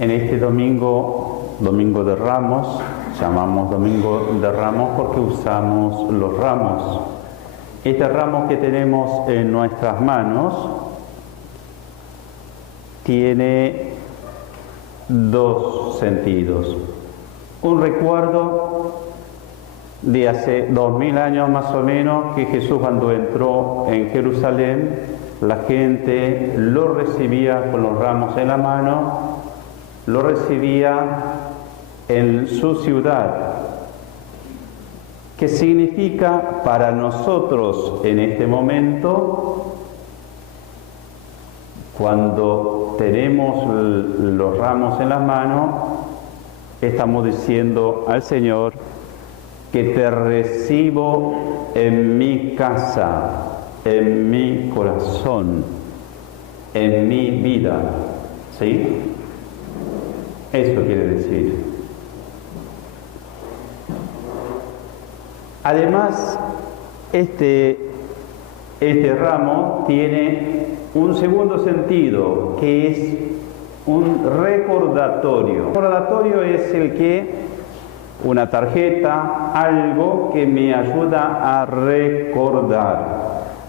En este domingo, Domingo de Ramos, llamamos Domingo de Ramos porque usamos los ramos. Este ramo que tenemos en nuestras manos tiene dos sentidos. Un recuerdo de hace 2000 años más o menos que Jesús cuando entró en Jerusalén, la gente lo recibía con los ramos en la mano, lo recibía en su ciudad, que significa para nosotros en este momento, cuando tenemos los ramos en las manos, estamos diciendo al Señor que te recibo en mi casa, en mi corazón, en mi vida. ¿Sí? Eso quiere decir. Además, este ramo tiene un segundo sentido, que es un recordatorio. El recordatorio es una tarjeta, algo que me ayuda a recordar.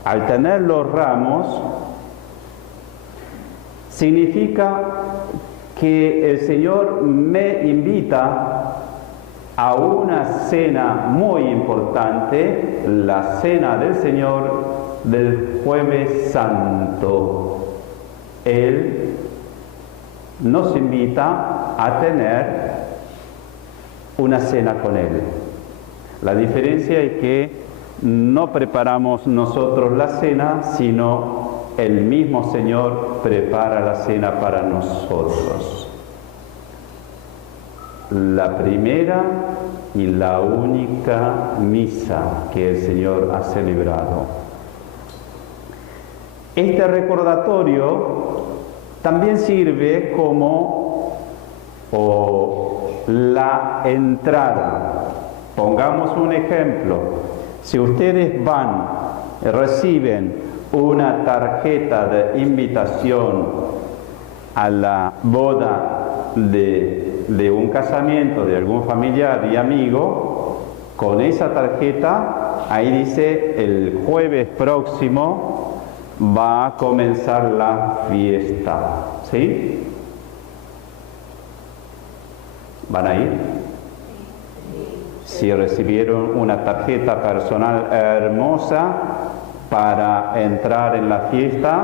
Al tener los ramos, significa que el Señor me invita a una cena muy importante, la cena del Señor del Jueves Santo. Él nos invita a tener una cena con Él. La diferencia es que no preparamos nosotros la cena, sino el mismo Señor prepara la cena para nosotros. La primera y la única misa que el Señor ha celebrado. Este recordatorio también sirve como la entrada. Pongamos un ejemplo. Si ustedes van y reciben una tarjeta de invitación a la boda de un casamiento de algún familiar y amigo, con esa tarjeta, ahí dice el jueves próximo va a comenzar la fiesta. ¿Sí? ¿Van a ir? Si recibieron una tarjeta personal hermosa para entrar en la fiesta,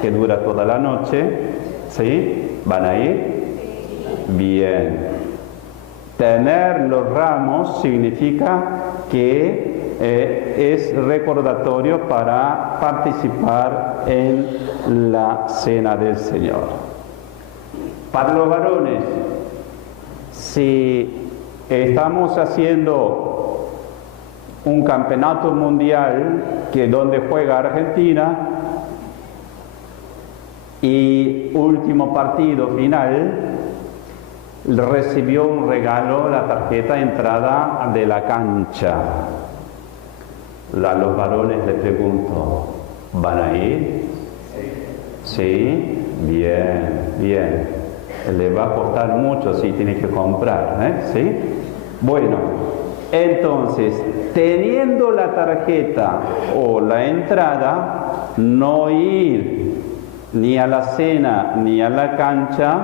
que dura toda la noche, ¿sí? ¿Van a ir? Bien. Tener los ramos significa que es recordatorio para participar en la cena del Señor. Para los varones, si estamos haciendo un campeonato mundial donde juega Argentina y último partido final, recibió un regalo, la tarjeta de entrada de la cancha. A los varones les pregunto, ¿van a ir? ¿Sí? Bien, bien. Les va a costar mucho si tiene que comprar, ¿sí? Bueno, entonces, teniendo la tarjeta o la entrada, no ir ni a la cena ni a la cancha,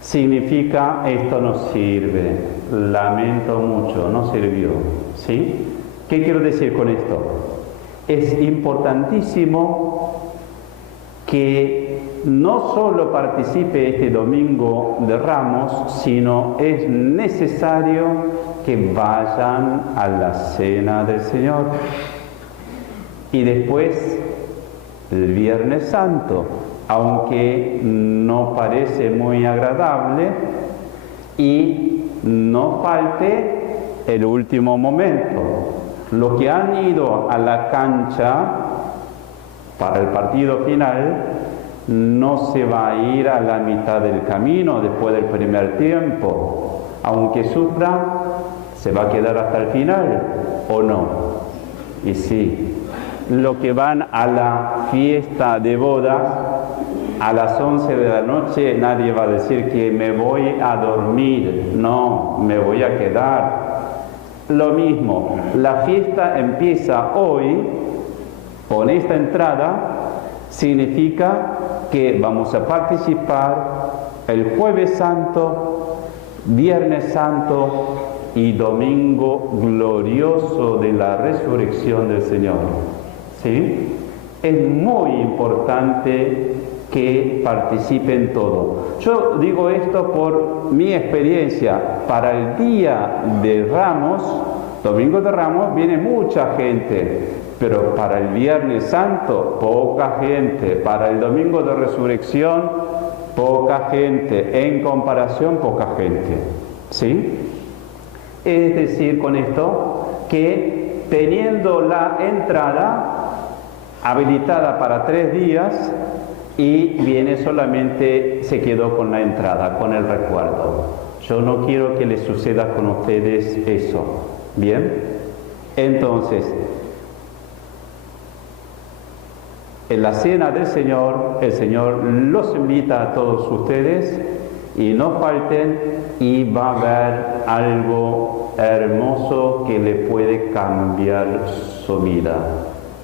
significa esto no sirve, lamento mucho, no sirvió, ¿sí? ¿Qué quiero decir con esto? Es importantísimo que no solo participe este Domingo de Ramos, sino es necesario que vayan a la cena del Señor. Y después, el Viernes Santo, aunque no parece muy agradable, y no falte el último momento. Los que han ido a la cancha para el partido final, no se va a ir a la mitad del camino después del primer tiempo. Aunque sufra, se va a quedar hasta el final, ¿o no? Y sí, los que van a la fiesta de bodas a las 11 de la noche nadie va a decir que me voy a dormir, no, me voy a quedar. Lo mismo, la fiesta empieza hoy con esta entrada, significa que vamos a participar el Jueves Santo, Viernes Santo y Domingo glorioso de la resurrección del Señor. ¿Sí? Es muy importante que participen todos. Yo digo esto por mi experiencia. Para el día de Ramos, Domingo de Ramos, viene mucha gente, pero para el Viernes Santo, poca gente. Para el Domingo de Resurrección, poca gente. En comparación, poca gente. ¿Sí? Es decir, con esto, que teniendo la entrada habilitada para 3 días, y viene solamente, se quedó con la entrada, con el recuerdo. Yo no quiero que les suceda con ustedes eso. ¿Bien? Entonces, en la cena del Señor, el Señor los invita a todos ustedes y no falten, y va a haber algo hermoso que le puede cambiar su vida.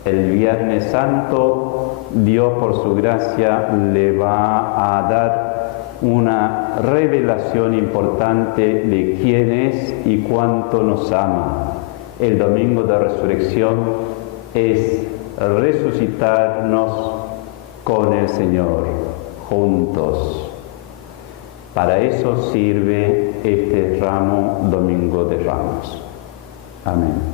El Viernes Santo, Dios por su gracia le va a dar una revelación importante de quién es y cuánto nos ama. El Domingo de Resurrección es resucitarnos con el Señor juntos. Para eso sirve este ramo Domingo de Ramos. Amén.